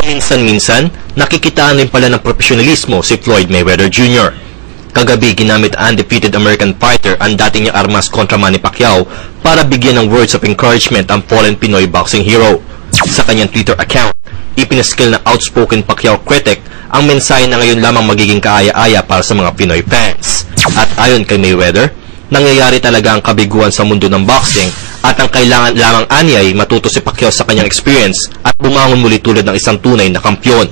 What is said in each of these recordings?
Paminsan-minsan, nakikitaan rin pala ng profesionalismo si Floyd Mayweather Jr. Kagabi, ginamit undefeated American fighter ang dating niyang armas kontra Manny Pacquiao para bigyan ng words of encouragement ang fallen Pinoy boxing hero. Sa kanyang Twitter account, ipinaskil na outspoken Pacquiao critic ang mensahe na ngayon lamang magiging kaaya-aya para sa mga Pinoy fans. At ayon kay Mayweather, nangyayari talaga ang kabiguan sa mundo ng boxing at ang kailangan lamang anyay matuto si Pacquiao sa kanyang experience at bumangon muli tulad ng isang tunay na kampyon.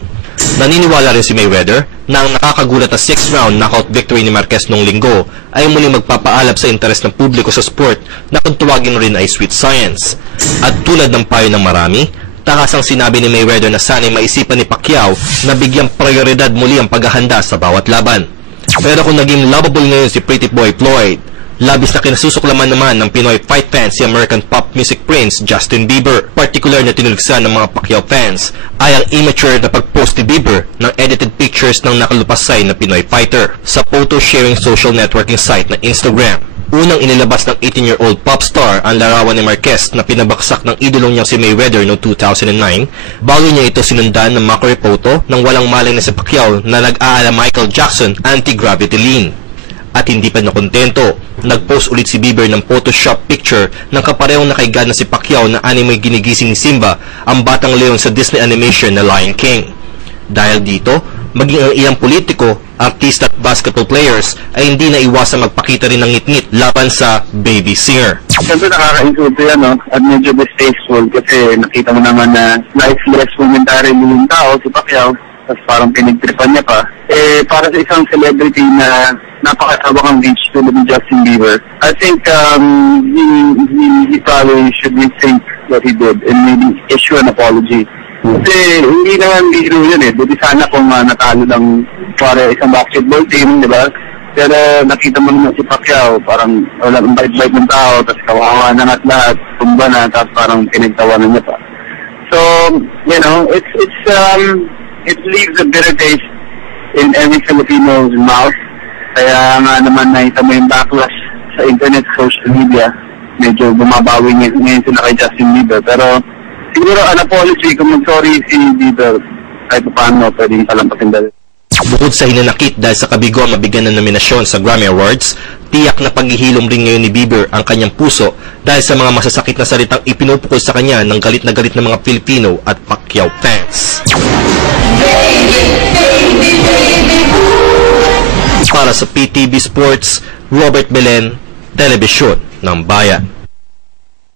Naniniwala rin si Mayweather na ang nakakagulat na 6th round knockout victory ni Marquez noong linggo ay muli magpapaalab sa interes ng publiko sa sport na kung tuwagin rin ay sweet science. At tulad ng payo ng marami, tahasang sinabi ni Mayweather na sana'y maisipan ni Pacquiao na bigyang prioridad muli ang paghahanda sa bawat laban. Pero kung naging lovable ngayon si Pretty Boy Floyd, labis na kinasusuklaman naman ng Pinoy fight fans si American pop music prince Justin Bieber. Particular na tinulugsan ng mga Pacquiao fans ay ang immature na pag-post ni Bieber ng edited pictures ng nakalupasay na Pinoy fighter sa photo-sharing social networking site na Instagram. Unang inilabas ng 18-year-old pop star ang larawan ni Marquez na pinabaksak ng idolong niyang si Mayweather noong 2009 bago niya ito sinundan ng mockery photo ng walang malay na si Pacquiao na nag-aala Michael Jackson anti-gravity lean. At hindi pa nakontento, nag-post ulit si Bieber ng Photoshop picture ng kaparehong nakaiga na si Pacquiao na animoy ginigising ni Simba, ang batang leon sa Disney animation na Lion King. Dahil dito, maging ang ilang politiko, artista at basketball players ay hindi na iwasang magpakita rin ng ngit-ngit laban sa baby singer. Siyempre nakaka-insulto yan, no? At medyo distasteful kasi nakita mo naman na lifeless momentary yung tao, si Pacquiao, tapos parang pinagtripan niya pa. Para sa isang celebrity na napakatabang ang reach tulad ni Justin Bieber, I think he probably should rethink what he did and maybe issue an apology. Kasi hindi naman biro yun eh. Buti sana kung natalo lang para isang basketball team, di ba? Pero nakita mo naman si Pacquiao, parang walang bait-bait ng tao, tapos kawawa na lahat, tumba na, tapos parang pinagtawanan niya pa. So, you know, it leaves a bitter taste in every Filipino's mouth. Kaya nga naman nakita mo yung backlash sa internet, social media. Medyo bumabawi ngayon sila kay Justin Bieber. Pero siguro an apology kung mag-sorry si Bieber, kahit paano pwedeng palampasin dahil. Bukod sa hinanakit dahil sa kabigo ang mabigyan ng nominasyon sa Grammy Awards, tiyak na paghihilom rin ngayon ni Bieber ang kanyang puso dahil sa mga masasakit na salitang ipinupukol sa kanya ng galit na galit ng mga Filipino at Pacquiao fans. Para sa PTV Sports, Robert Belen, Telebisyon ng Bayan.